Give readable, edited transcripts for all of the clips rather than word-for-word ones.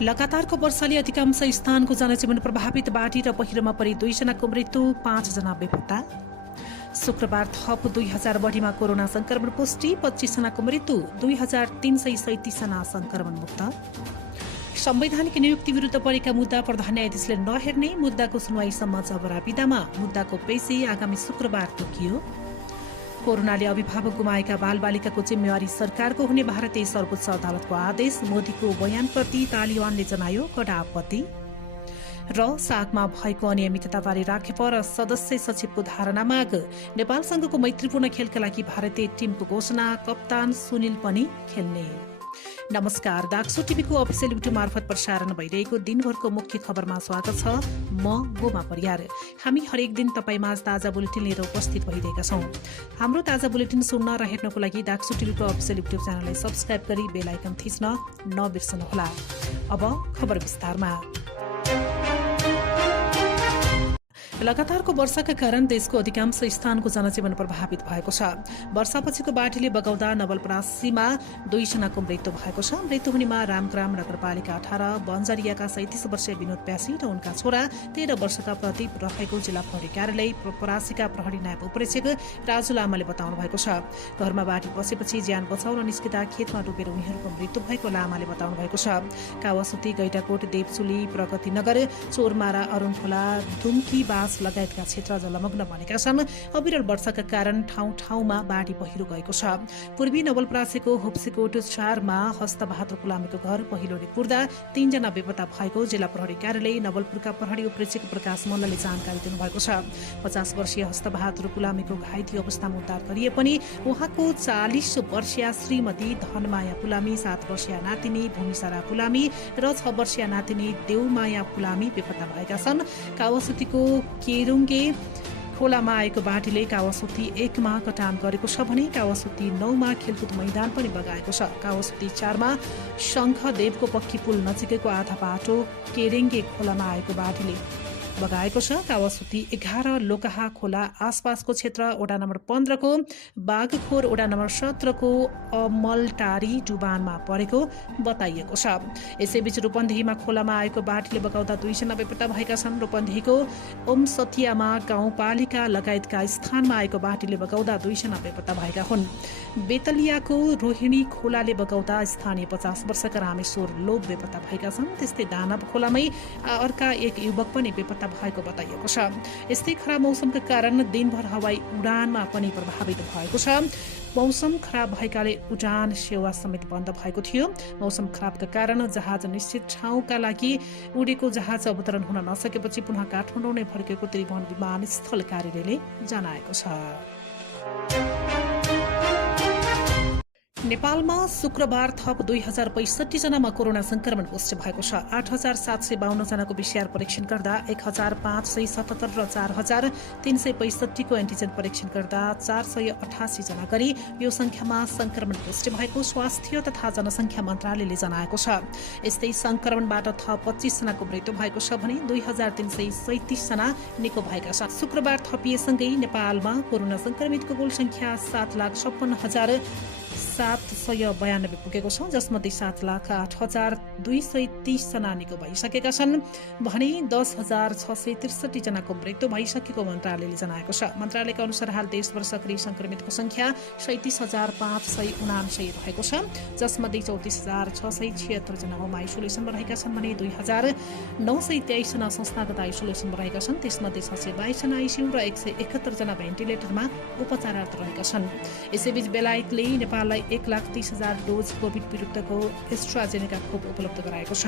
लगातारको वर्षाले अधिकांश स्थानको जनजीवन प्रभावित बाढी र पहिरोमा परि 2 जनाको मृत्यु, 5 जना बेपत्ता। शुक्रबार थप 2000 बढीमा कोरोना संक्रमण पुष्टि, 25 जनाको मृत्यु, 2337 जना संक्रमण मुक्त। संवैधानिक नियुक्ति विरुद्ध परेका मुद्दा प्रधान न्यायाधीशले नहेर्ने, मुद्दाको सुनवाईसम्म जबरा बिदामा, मुद्दाको पेशी आगामी शुक्रबार तोकियो। कोरोनाले अभिभावक गुमाएका बालबालिकाको जिम्मेवारी सरकारको हुने भारतीय सर्वोच्च अदालतको आदेश, मोदीको बयानप्रति तालिबानले जनायो कडा आपत्ति। र सागमा भएको अनियमितताबारे राखेप र सदस्य सचिवको धारणा माग, नेपालसँगको मैत्रीपूर्ण खेलका लागि भारतीय टिमको घोषणा, कप्तान सुनिल पनि खेल्ने। नमस्कार, डाक्सु टिभीको अफिसियल युट्युब मार्फत प्रसारण भइरहेको दिनभरको मुख्य खबरमा स्वागत छ। म गोमा परियार। हामी हरेक दिन तपाईमाझ ताजा बुलेटिन लिएर उपस्थित भइरहेका छौं। हाम्रो ताजा बुलेटिन सुन्न र हेर्नको लागि डाक्सु टिभीको अफिसियल युट्युब च्यानललाई सब्स्क्राइब गरी बेल आइकन थिच्न नबिर्सनुहोला। अब खबर विस्तारमा। लगातारको वर्षाका कारण देशको अधिकांश स्थानको जनजीवन प्रभावित भएको छ। वर्षापछिको बाढीले बगाउँदा नवलपरासीमा 2 जनाको मृत्यु भएको छ। मृत्यु हुनेमा रामग्राम नगरपालिका 18 बन्जरियाका 37 वर्षीय विनोद प्यासी र उनका छोरा 13 वर्षका प्रदीप रहेको जिल्ला प्रहरी कार्यालय परासीका प्रहरी नायब उपरीक्षक राजु लामाले बताउनु भएको छ। घरमा बाढी पसेपछि ज्यान बचाउन निस्किँदा खेतमा डुबेर उनीहरूको मृत्यु भएको लामाले बताउनु भएको छ। कावासुती, गैटाकोट, देवचुली, प्रगतिनगर, चोरमारा, अरुणखोला, दुम्की, लगायतका क्षेत्र जलमग्न बनेका छन्। अविरल वर्षाका कारण ठाउँ ठाउँमा बाढी पहिरो गएको छ। पूर्वी नवलपरासीको होप्सीकोट 4 मा हस्तबहादुर गुलामीको घर पहिरोले पुर्दा 3 जना बेपत्ता भएको जिल्ला प्रहरी कार्यालय नवलपुरका प्रहरी उपरीक्षक प्रकाश मल्लले जानकारी दिनुभएको छ। 50 वर्षीय हस्तबहादुर गुलामीको घाइते अवस्थामा उद्धार गरिए पनि उहाँको 40 वर्षीय श्रीमती धनमाया पुलामी, 7 वर्षीय नातिनी भूमिसारा पुलामी र 6 वर्षीय नातिनी देवमाया पुलामी बेपत्ता भएका छन्। कावासुतीको केरुङ्गे खोलामा आएको बाढीले कावासुती 1 मा कटान गरेको छ भने कावासुती 9 मा खेलकुद मैदान पनि बगाएको छ। कावासुती 4 मा शङ्खदेवको पक्की पुल नजिकैको आधा बाटो केरेङ्गे खोलामा आएको बाढीले बगाएको छ। कावासुती 11 लोकाहा खोला आसपासको क्षेत्र वडा नम्बर 15 को बागखोर, वडा नम्बर 17 को अमलटारी डुबानमा परेको बताइएको छ। यसैबीच रूपन्देहीमा खोलामा आएको बाढीले बगाउँदा 2 जना बेपत्ता भएका छन्। रूपन्देहीको ओमसतियामा गाउँपालिका लगायतका स्थानमा आएको बाढीले बगाउँदा 2 जना बेपत्ता भएका हुन्। बेतलियाको रोहिणी खोलाले बगाउँदा स्थानीय 50 वर्षका रामेश्वर लोभ बेपत्ता भएका छन्। त्यस्तै दानव खोलामै अर्का एक युवक पनि बेपत्ता भएको बताइएको छ। यस्तै खराब मौसमका कारण दिनभर हवाई उडानमा पनि प्रभावित भएको छ। मौसम खराब भएकाले उडान सेवा समेत बन्द भएको थियो। मौसम खराबका कारण जहाज निश्चित ठाउँका लागि उडेको जहाज अवतरण हुन नसकेपछि पुनः काठमाडौँ नै फर्केको त्रिभुवन विमानस्थल कार्यालयले जनाएको छ। नेपालमा शुक्रबार थप 2065 जनामा कोरोना संक्रमण पुष्टि भएको छ। 8752 जनाको PCR परीक्षण गर्दा 1577 र 4365 को एन्टिजेन परीक्षण गर्दा 488 जना गरी यो संख्यामा संक्रमण पुष्टि भएको स्वास्थ्य तथा जनसंख्या मन्त्रालयले जनाएको छ। यस्तै संक्रमणबाट थप 25 जनाको मृत्यु भएको छ भने 2337 जना निको भएका छन्। शुक्रबार थपिएसँगै नेपालमा कोरोना संक्रमितको कुल संख्या 7,56,792 पुगेको छ, जसमध्ये 7,08,230 जना निको भइसकेका छन् भने 10,663 जनाको मृत्यु भइसकेको मन्त्रालयले जनाएको छ। मन्त्रालयका अनुसार हाल देशभर सक्रिय संक्रमितको संख्या 37,579 रहेको छ, जसमध्ये 34,676 जना होम आइसोलेसनमा रहेका छन् भने 2,923 जना संस्थागत आइसोलेसनमा रहेका छन्। त्यसमध्ये 622 जना आइसियु र 171 जना भेन्टिलेटरमा उपचाररत रहेका छन्। यसैबीच बेलायतले नेपाललाई 1,30,000 डोज कोभिड विरुद्धको एस्ट्राजेनेका खोप उपलब्ध गराएको छ।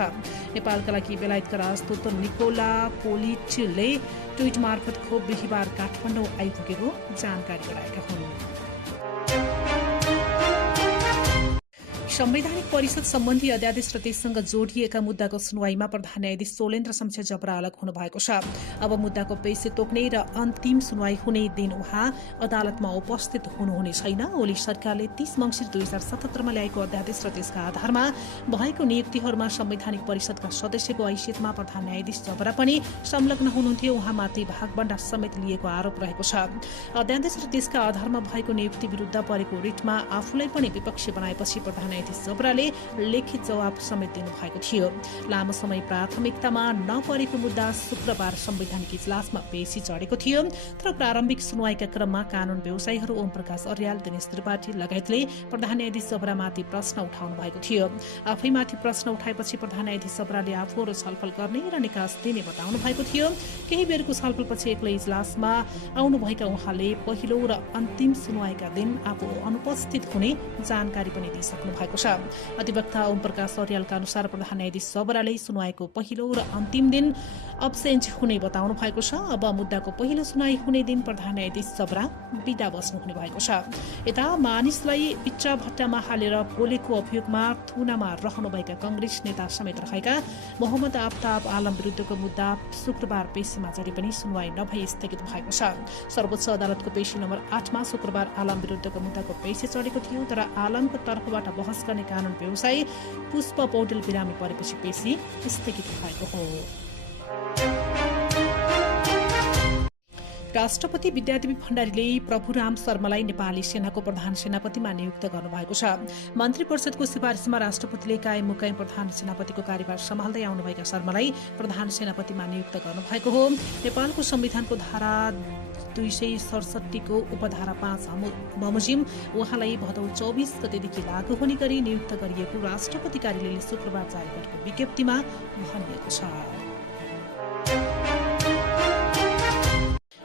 नेपालका लागि बेलायतका राजदूत निकोला पोलिटले ट्विट मार्फत खोप बिहिबार काठमाडौँ आइपुगेको जानकारी गराएका हुन्। संवैधानिक परिषद सम्बन्धी अध्यादेश र त्यससँग जोडिएका मुद्दाको सुनवाईमा प्रधान न्यायाधीश सोलेन्द्र शमशेर जबरा अलग हुनु भएको छ। अब मुद्दाको पेशी तोक्ने र अन्तिम सुनवाई हुने दिन उहाँ अदालतमा उपस्थित हुनुहुने छैन। ओली सरकारले 30 मङ्सिर 2077 मा ल्याएको अध्यादेश र त्यसका आधारमा भएको नियुक्तिहरूमा संवैधानिक परिषदका सदस्यको हैसियतमा प्रधान न्यायाधीश जबरा पनि संलग्न हुनुहुन्थ्यो। उहाँमाथि भागबण्डा समेत लिएको आरोप रहेको छ। अध्यादेश र त्यसका आधारमा भएको नियुक्ति विरुद्ध परेको रिटमा आफूलाई पनि विपक्षी बनाएपछि प्रधान न्यायाधीश जबराले लिखित जवाब समेत दिनुभएको थियो। लामो समय प्राथमिकतामा नपरेको मुद्दा शुक्रबार संवैधानिक इजलासमा पेशी चढेको थियो। तर प्रारम्भिक सुनवाईका क्रममा कानून व्यवसायीहरू ओम प्रकाश अर्याल, दिनेश त्रिपाठी लगायतले प्रधान न्यायाधीश जबरामाथि प्रश्न उठाउनु भएको थियो। आफैमाथि प्रश्न उठाएपछि प्रधान न्यायाधीश जबराले आफूहरू छलफल गर्ने र निकास दिने बताउनु भएको थियो। केही बेरको छलफलपछि एक्लै इजलासमा आउनुभएका उहाँले पहिलो र अन्तिम सुनवाईका दिन आफू अनुपस्थित हुने जानकारी पनि दिइसक्नु भएको छ। अधिवक्ता ओम प्रकाश अर्यालका अनुसार प्रधान न्यायाधीश जबराले सुनवाईको पहिलो र अन्तिम दिन अब्सेन्ट हुने बताउनु भएको छ। अब मुद्दाको पहिलो सुनवाई हुने दिन प्रधान न्यायाधीश जबरा बिदा बस्नुहुने भएको छ। यता मानिसलाई इच्चा भट्टामा हालेर बोलेको अभियोगमा थुनामा रहनुभएका कांग्रेस नेता समेत रहेका मोहम्मद आफ्ताब आलम विरुद्धको मुद्दा शुक्रबार पेशीमा जरे पनि सुनवाई नभई स्थगित भएको छ। सर्वोच्च अदालतको पेशी नम्बर 8 मा शुक्रबार आलम विरुद्धको मुद्दाको पेशी चढेको थियो। तर आलमको तर्फबाट बहस गर्ने कानून व्यवसायी पुष्प पौडेल बिरामी परेपछि पेशी स्थगित भएको हो। राष्ट्रपति विद्यादेवी भण्डारीले प्रभुराम शर्मालाई नेपाली सेनाको प्रधान सेनापतिमा नियुक्त गर्नुभएको छ। मन्त्री परिषदको सिफारिसमा राष्ट्रपतिले कायम मुकायम प्रधान सेनापतिको कार्यभार सम्हाल्दै आउनुभएका शर्मालाई प्रधान सेनापतिमा नियुक्त गर्नुभएको हो। नेपालको संविधानको धारा 267 को उपधारा 5 बमोजिम उहाँलाई भदौ 24 गतेदेखि लागू हुने गरी नियुक्त गरिएको राष्ट्रपति कार्यालयले शुक्रबार जारी गरेको विज्ञप्तिमा भनिएको छ।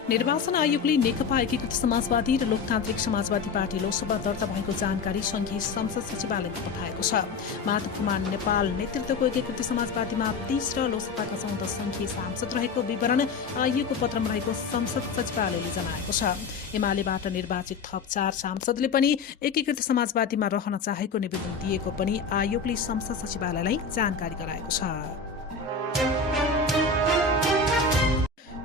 निर्वाचन आयोगले नेकपा एकीकृत समाजवादी र लोकतान्त्रिक समाजवादी पार्टी लोकसभा दर्ता भएको जानकारी संघीय संसद सचिवालयमा पठाएको छ। माधव कुमार नेपाल नेतृत्वको एकीकृत समाजवादीमा 30 र लोकसभाका 14 संघीय सांसद रहेको विवरण आयोगको पत्रमा रहेको संसद सचिवालयले जनाएको छ। एमालेबाट निर्वाचित थप 4 सांसदले पनि एकीकृत समाजवादीमा रहन चाहेको निवेदन दिएको पनि आयोगले संसद सचिवालयलाई जानकारी गराएको छ।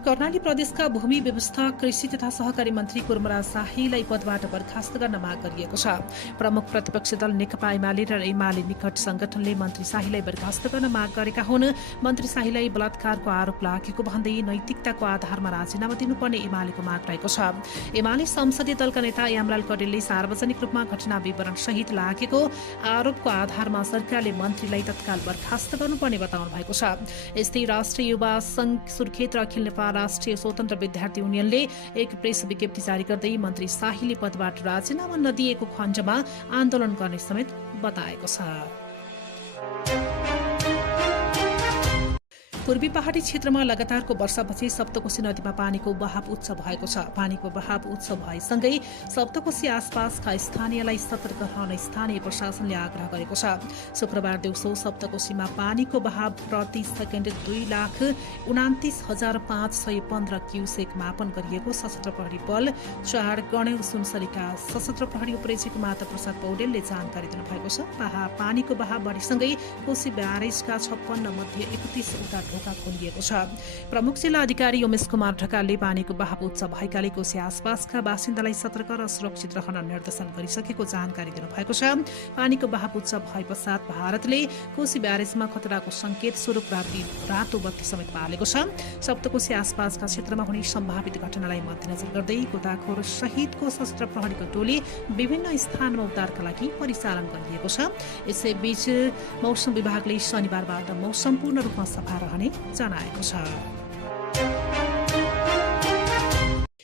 कर्णाली प्रदेशका भूमि व्यवस्था कृषि तथा सहकारी मन्त्री कुर्मराज शाहीलाई पदबाट बर्खास्त गर्न माग गरिएको छ। प्रमुख प्रतिपक्षी दल नेकपा एमाले र एमाले निकट संगठनले मन्त्री शाहीलाई बर्खास्त गर्न माग गरेका हुन्। मन्त्री शाहीलाई बलात्कारको आरोप लागेको भन्दै नैतिकताको आधारमा राजीनामा दिनुपर्ने एमालेको माग रहेको छ। एमाले संसदीय दलका नेता यामलाल कडेलले सार्वजनिक रूपमा घटना विवरण सहित लागेको आरोपको आधारमा सरकारले मन्त्रीलाई तत्काल बर्खास्त गर्नुपर्ने बताउनु भएको छ। यस्तै राष्ट्रिय युवा संघ सुर्खेत र अखिल नेपाल राष्ट्रिय स्वतन्त्र विद्यार्थी युनियनले एक प्रेस विज्ञप्ति जारी गर्दै मन्त्री शाहीले पदबाट राजीनामा नदिएको खण्डमा आन्दोलन गर्ने समेत बताएको छ। पूर्वी पहाडी क्षेत्रमा लगातारको वर्षापछि सप्तकोशी नदीमा पानीको बहाव उच्च भएको छ। पानीको बहाव उच्च भएसँगै सप्तकोशी आसपासका स्थानीयलाई सतर्क रहन स्थानीय प्रशासनले आग्रह गरेको छ। शुक्रबार दिउँसो सप्तकोशीमा पानीको बहाव प्रति सेकेन्ड 2,29,515 क्युसेक मापन गरिएको सशस्त्र प्रहरी बल 4 गणेउ सुनसरीका सशस्त्र प्रहरी उपरीक्षक माता प्रसाद पौडेलले जानकारी दिनुभएको छ। पानीको बहाव बढीसँगै कोशी ब्यारेजका 56 मध्ये 31 वटा ढोका खोलिएको छ। प्रमुख जिल्ला अधिकारी उमेश कुमार ढकालले पानीको बहाव उच्च भएकाले कोशी आसपासका बासिन्दालाई सतर्क र सुरक्षित रहन निर्देशन गरिसकेको जानकारी दिनुभएको छ। पानीको बहाव उच्च भए पश्चात भारतले कोशी ब्यारेजमा खतराको संकेत स्वरूप रातो बत्ती समेत बालेको छ। सप्तकोशी आसपासका क्षेत्रमा हुने सम्भावित घटनालाई मध्यनजर गर्दै गोताखोर सहितको सशस्त्र प्रहरीको टोली विभिन्न स्थानमा उद्धारका लागि परिचालन गरिएको छ। यसैबीच मौसम विभागले शनिबारबाट मौसम पूर्ण रूपमा सफा रहने जनाएको छ।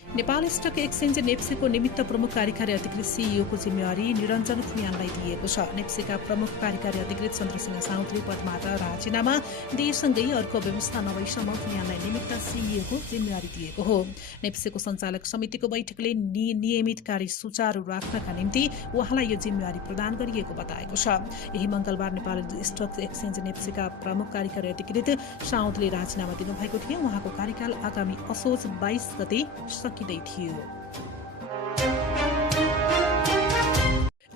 नेपाल स्टक एक्सचेन्ज नेप्सेको निमित्त प्रमुख कार्यकारी अधिकृत सीईओको जिम्मेवारी निरञ्जन खुनियानलाई दिएको छ। नेप्सेका प्रमुख कार्यकारी अधिकृत चन्द्रसिंह साउदले पदबाट राजीनामा दिएसँगै अर्को व्यवस्था नभएसम्म खुनियानलाई निमित्त सीईओको जिम्मेवारी दिएको हो। नेप्सेको सञ्चालक समितिको बैठकले नियमित कार्य सुचारू राख्नका निम्ति उहाँलाई यो जिम्मेवारी प्रदान गरिएको बताएको छ। यही मंगलबार नेपाल स्टक एक्सचेन्ज नेप्सेका प्रमुख कार्यकारी अधिकृत साउदले राजीनामा दिनुभएको थियो। उहाँको कार्यकाल आगामी असोज 22 गते सकिँदै थियो।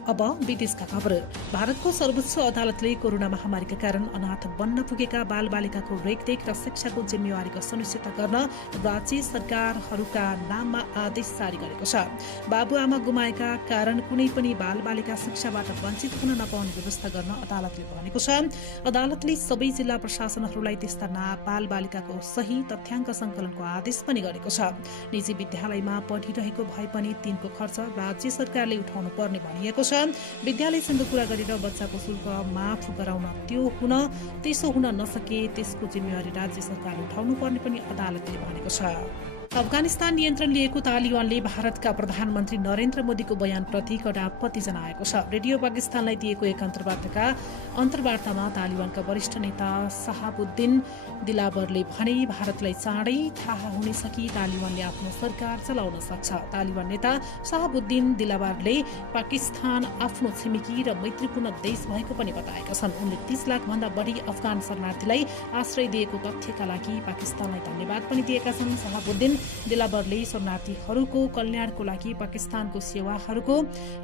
अब विदेशका खबर। भारतको सर्वोच्च अदालतले कोरोना महामारीका कारण अनाथ बन्न पुगेका बालबालिकाको रेखदेख र शिक्षाको जिम्मेवारीको सुनिश्चित गर्न राज्य सरकारहरूका नाममा आदेश जारी गरेको छ। बाबुआमा गुमाएका कारण कुनै पनि बालबालिका शिक्षाबाट वञ्चित हुन नपाउने व्यवस्था गर्न अदालतले भनेको छ। अदालतले सबै जिल्ला प्रशासनहरूलाई त्यस्ता बालबालिकाको सही तथ्याङ्क संकलनको आदेश पनि गरेको छ। निजी विद्यालयमा पढिरहेको भए पनि तिनको खर्च राज्य सरकारले उठाउनु पर्ने भनिएको छ। विद्यालयसँग कुरा गरेर बच्चाको शुल्क माफ गराउन त्यसो हुन नसके त्यसको जिम्मेवारी राज्य सरकारले उठाउनु पर्ने पनि अदालतले भनेको छ। अफगानिस्तान नियन्त्रण लिएको तालिबानले भारतका प्रधानमन्त्री नरेन्द्र मोदीको बयानप्रति कडा आपत्ति जनाएको छ। रेडियो पाकिस्तानलाई दिएको एक अन्तर्वार्तामा तालिबानका वरिष्ठ नेता शहाबुद्दिन दिलावरले भने भारतलाई चाँडै थाहा हुनेछ कि तालिबानले आफ्नो सरकार चलाउन सक्छ। तालिबान नेता शहाबुद्दिन दिलावरले पाकिस्तान आफ्नो छिमेकी र मैत्रीपूर्ण देश भएको पनि बताएका छन्। उनले 30 लाख भन्दा बढी अफगान शरणार्थीलाई आश्रय दिएको तथ्यका लागि पाकिस्तानलाई धन्यवाद पनि दिएका छन्। शहाबुद्दिन दिलावरले शरणार्थीहरूको कल्याणको लागि पाकिस्तानको सेवाहरूको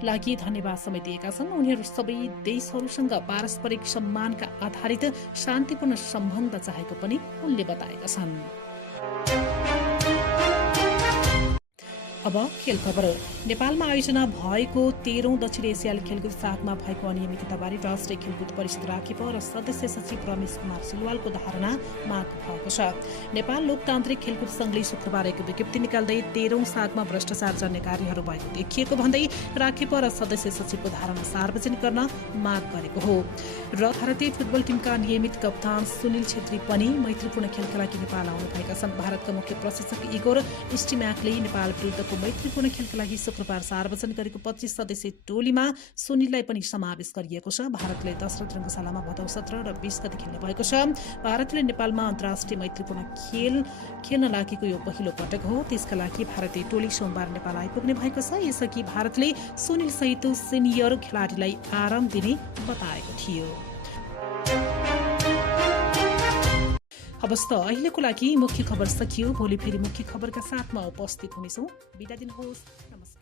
लागि धन्यवाद समेत दिएका छन्। उनीहरू सबै देशहरूसँग पारस्परिक सम्मानका आधारित शान्तिपूर्ण सम्बन्ध चाहेको पनि उनले बताएका छन्। अब खेल खबर। नेपालमा आयोजना भएको 13औं दक्षिण एसियाली खेलकुद सागमा भएको अनियमितताबारे राष्ट्रिय खेलकुद परिषद राखेप र सदस्य सचिव रमेश कुमार सिलवालको धारणा माग भएको छ। नेपाल लोकतान्त्रिक खेलकुद संघले शुक्रबार एक विज्ञप्ति निकाल्दै 13औं सागमा भ्रष्टाचार जन्य कार्यहरू भएको देखिएको भन्दै राखेप र सदस्य सचिवको धारणा सार्वजनिक गर्न माग गरेको हो। र भारतीय फुटबल टिमका नियमित कप्तान सुनिल छेत्री पनि मैत्रीपूर्ण खेलका लागि नेपाल आउनु भएका छन्। भारतका मुख्य प्रशिक्षक इगोर स्टिम्याकले नेपाल विरुद्धको मैत्रीपूर्ण खेलका लागि शुक्रबार सार्वजनिक गरेको 25 सदस्यीय टोलीमा सुनिललाई पनि समावेश गरिएको छ। भारतले दशरथ रङ्गशालामा भदौ 17 र 20 गते खेल्ने भएको छ। भारतले नेपालमा अन्तर्राष्ट्रिय मैत्रीपूर्ण खेल खेल्न लागेको यो पहिलो पटक हो। त्यसका लागि भारतीय टोली सोमबार नेपाल आइपुग्ने भएको छ। यसअघि भारतले सुनिल सहित सिनियर खेलाडीलाई आराम दिने बताएको थियो। हवस् त अहिलेको लागि मुख्य खबर सकियो। भोलि फेरि मुख्य खबरका साथमा उपस्थित हुनेछौँ। बिदा दिनुहोस्। नमस्कार।